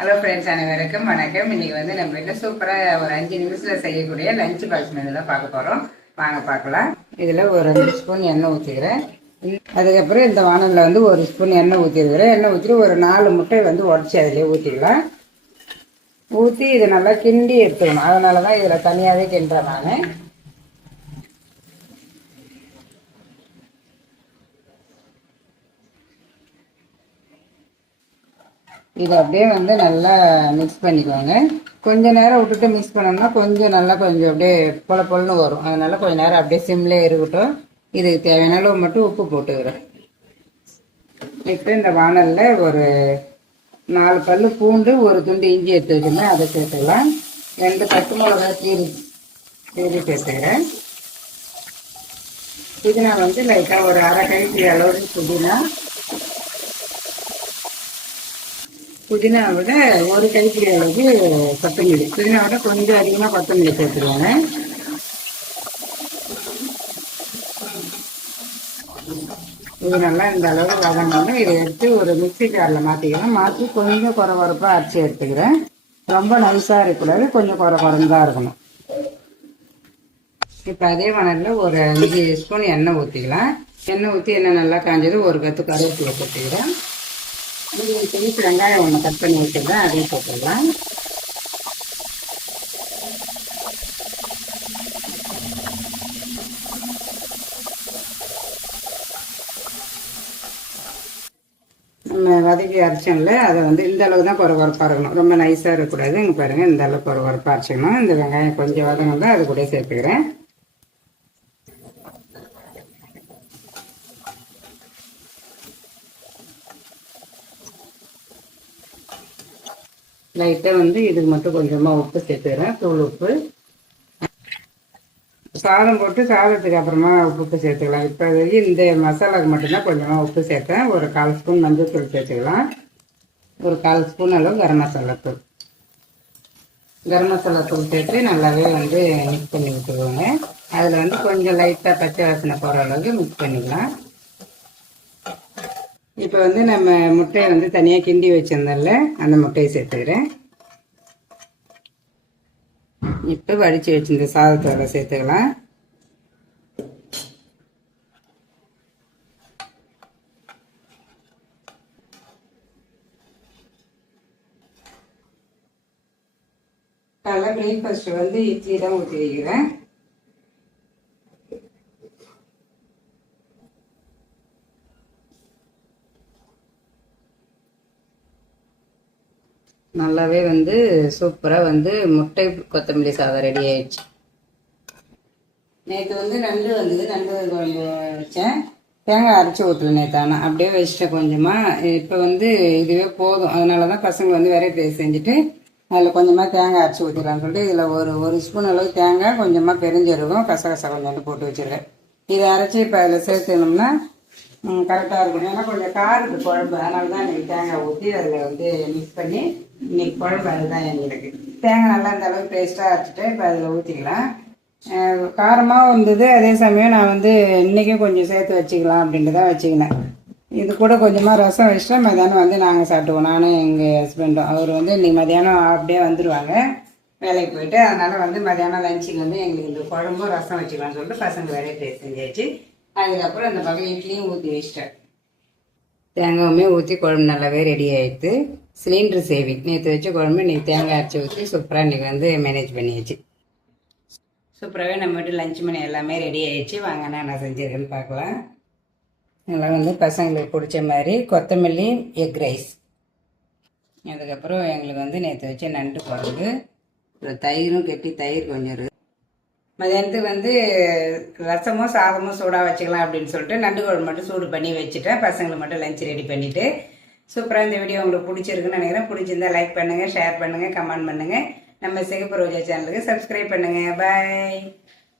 Hello friends, அனைவருக்கும் வணக்கம். இன்னைக்கு வந்து நம்ம வீட்டில் சூப்பராக ஒரு 5 நிமிஷத்தில் செய்யக்கூடிய லஞ்ச் பாக்ஸ் மெனு தான் பார்க்க போகிறோம். வாங்க பார்க்கலாம். இதில் ஒரு 2 ஸ்பூன் எண்ணெய் ஊற்றிக்கிறேன். அதுக்கப்புறம் இந்த வானலில் வந்து 1 ஸ்பூன் எண்ணெய் ஊற்றிருக்கிறேன். எண்ணெய் ஊற்றிட்டு ஒரு 4 முட்டை வந்து உடச்சி அதிலே ஊற்றிக்கலாம். ஊற்றி இதை நல்லா கிண்டி எடுத்துக்கணும். அதனால தான் இதில் தனியாகவே கிண்டுறேன் நான். இதை அப்படியே வந்து நல்லா மிக்ஸ் பண்ணிக்குவாங்க. கொஞ்சம் நேரம் விட்டுட்டு மிக்ஸ் பண்ணோம்னா கொஞ்சம் நல்லா கொஞ்சம் அப்படியே பொல பொலன்னு வரும். அதனால கொஞ்சம் நேரம் அப்படியே சிம்லேயே இருக்கட்டும். இதுக்கு தேவையான அளவு மட்டும் உப்பு போட்டுக்கிறேன். இப்போ இந்த வானலில் ஒரு 4 பல்லு பூண்டு, ஒரு துண்டு இஞ்சி எடுத்து வச்சுருந்தேன், அதை சேர்த்துக்கலாம். 2 பச்சை மிளகாய் கீரி சேர்த்துக்கிறேன். புதினா வந்து லைட்டாக ஒரு அரை கைப்பிடி அளவுக்கு புதினா விட ஒரு கைப்பிடி அளவுக்கு கொத்தமல்லி. புதினா விட கொஞ்சம் அதிகமாக கொத்தமல்லி சேர்த்துருவாங்க. இது நல்லா இந்த அளவு வதங்கணும். இதை எடுத்து ஒரு மிக்சி ஜாரில் மாற்றிக்கலாம். மாற்றி கொஞ்சம் குறப்பாக அரைச்சி எடுத்துக்கிறேன். ரொம்ப நைஸாக இருக்கக்கூடாது, கொஞ்சம் குறன்னு தான் இருக்கணும். இப்போ அதே வானலில் ஒரு 5 ஸ்பூன் எண்ணெய் ஊற்றிக்கலாம். எண்ணெய் ஊற்றி எண்ணெய் நல்லா காஞ்சது ஒரு கத்து கருவேப்பிலை போட்டுக்கிறேன். பெரிய வெங்காயம் ஒன்று கட் பண்ணி வச்சுருக்கேன், அதையும் போட்டுடலாம். நம்ம வதக்கி அரைச்சோம்ல, அதை வந்து இந்த அளவு தான் குறப்பாக இருக்கணும். ரொம்ப நைஸாக இருக்கக்கூடாது. இங்கே பாருங்கள், இந்த அளவு குறப்பாக அரைச்சிக்கணும். இந்த வெங்காயம் கொஞ்சம் வதங்க தான் அது கூட சேர்த்துக்கிறேன். லைட்டாக வந்து இதுக்கு மட்டும் கொஞ்சமாக உப்பு சேர்த்துக்கிறேன், தூள் உப்பு. சாதம் போட்டு சாதத்துக்கு அப்புறமா உப்பு சேர்த்துக்கலாம். இப்போ இந்த மசாலாவுக்கு மட்டும்தான் கொஞ்சமாக உப்பு சேர்த்தேன். ஒரு 1/4 ஸ்பூன் மஞ்சள் தூள் சேர்த்துக்கலாம். ஒரு 1/4 ஸ்பூன் அளவு கரம் மசாலா தூள் சேர்த்து நல்லாவே வந்து மிக்ஸ் பண்ணி விட்டுருவாங்க. அதில் வந்து கொஞ்சம் லைட்டாக பச்சை வாசனை போகிற அளவுக்கு மிக்ஸ் பண்ணிக்கலாம். இப்போ வந்து நம்ம முட்டையை வந்து தனியாக கிண்டி வச்சிருந்தோம்ல, அந்த முட்டையை சேர்த்துக்கிறேன். இப்போ வடித்து வச்சிருந்த சாதத்தோட சேர்த்துக்கலாம். காலைல பிரேக்ஃபாஸ்ட் வந்து இட்லி தான் ஊற்றி வைக்கிறேன். நல்லாவே வந்து சூப்பராக வந்து முட்டை கொத்தமல்லி சாதம் ரெடி ஆயிடுச்சு. நேற்று வந்து நண்டு வந்தது, நண்டு குழம்பு வச்சேன். தேங்காய் அரைச்சி ஊற்றுவேன் நேற்று. ஆனால் அப்படியே வச்சுட்டேன் கொஞ்சமாக. இப்போ வந்து இதுவே போதும். அதனால தான் பசங்க வந்து வெரைட்டி ரைஸ் செஞ்சுட்டு அதில் கொஞ்சமாக தேங்காய் அரைச்சி ஊற்றிடலான்னு சொல்லிட்டு இதில் ஒரு ஸ்பூன் அளவு தேங்காய், கொஞ்சமாக பெருஞ்சீரகம், கசகசா கொஞ்சோண்டு போட்டு வச்சுருக்கேன். இதை அரைச்சி இப்போ அதில் சேர்த்துனோம்னா கரெக்டாக இருக்கும். ஏன்னா கொஞ்சம் காரத்து குழம்பு, அதனால தான் இன்றைக்கி தேங்காய் ஊற்றி அதில் வந்து மிக்ஸ் பண்ணி இன்னைக்கு குழம்பு அதுதான் எங்களுக்கு. தேங்காய் நல்லா இந்த அளவுக்கு பேஸ்ட்டாக அரைச்சிட்டு இப்போ அதில் ஊற்றிக்கலாம். காரமாக வந்தது. அதே சமயம் நான் வந்து இன்றைக்கும் கொஞ்சம் சேர்த்து வச்சுக்கலாம் அப்படின்ட்டு தான் வச்சுக்கினேன். இது கூட கொஞ்சமாக ரசம் வச்சுட்டா மதியானம் வந்து நாங்கள் சாப்பிட்டுவோம். நானும் எங்கள் ஹஸ்பண்டும். அவர் வந்து இன்றைக்கி மதியானம் அப்படியே வந்துடுவாங்க வேலைக்கு போயிட்டு. அதனால் வந்து மதியானம் லஞ்சுக்கு வந்து எங்களுக்கு இந்த குழம்பும் ரசம் வச்சுக்கலாம்னு சொல்லிட்டு பசங்க வெரைட்டி ரைஸ் செஞ்சாச்சு. அதுக்கப்புறம் இந்த பக்கம் இட்லியும் ஊற்றி வச்சிட்டேன். தேங்காயுமே ஊற்றி குழம்பு நல்லாவே ரெடி ஆகிடுது. Cylinder saving. நேற்று வச்ச குழம்பு இன்றைக்கி தேங்காய் அரைச்சி ஊற்றி சூப்பராக இன்றைக்கி வந்து மேனேஜ் பண்ணியாச்சு. சூப்பராகவே நம்ம வீட்டு லஞ்ச் மணி எல்லாமே ரெடி ஆகிடுச்சு. வாங்க நான் செஞ்சுருக்கேன்னு பார்க்கலாம். இதெல்லாம் வந்து பசங்களுக்கு பிடிச்ச மாதிரி கொத்தமல்லி எக் ரைஸ். அதுக்கப்புறம் எங்களுக்கு வந்து நேற்று வச்ச நண்டு குழம்பு, தயிரும் கெட்டி தயிர் கொஞ்சம் இருக்குது. மதியானத்துக்கு வந்து ரசமோ சாதமோ சூடாக வச்சுக்கலாம் அப்படின்னு சொல்லிட்டு நண்டு குழம்பு மட்டும் சூடு பண்ணி வச்சுட்டேன். பசங்களுக்கு மட்டும் லஞ்ச் ரெடி பண்ணிவிட்டு. சூப்பராக இந்த வீடியோ உங்களுக்கு பிடிச்சிருக்குன்னு நினைக்கிறேன். பிடிச்சிருந்தா லைக் பண்ணுங்கள், ஷேர் பண்ணுங்கள், கமெண்ட் பண்ணுங்கள். நம்ம சிகப்பு ரோஜா சேனலுக்கு சப்ஸ்கிரைப் பண்ணுங்கள். பாய்.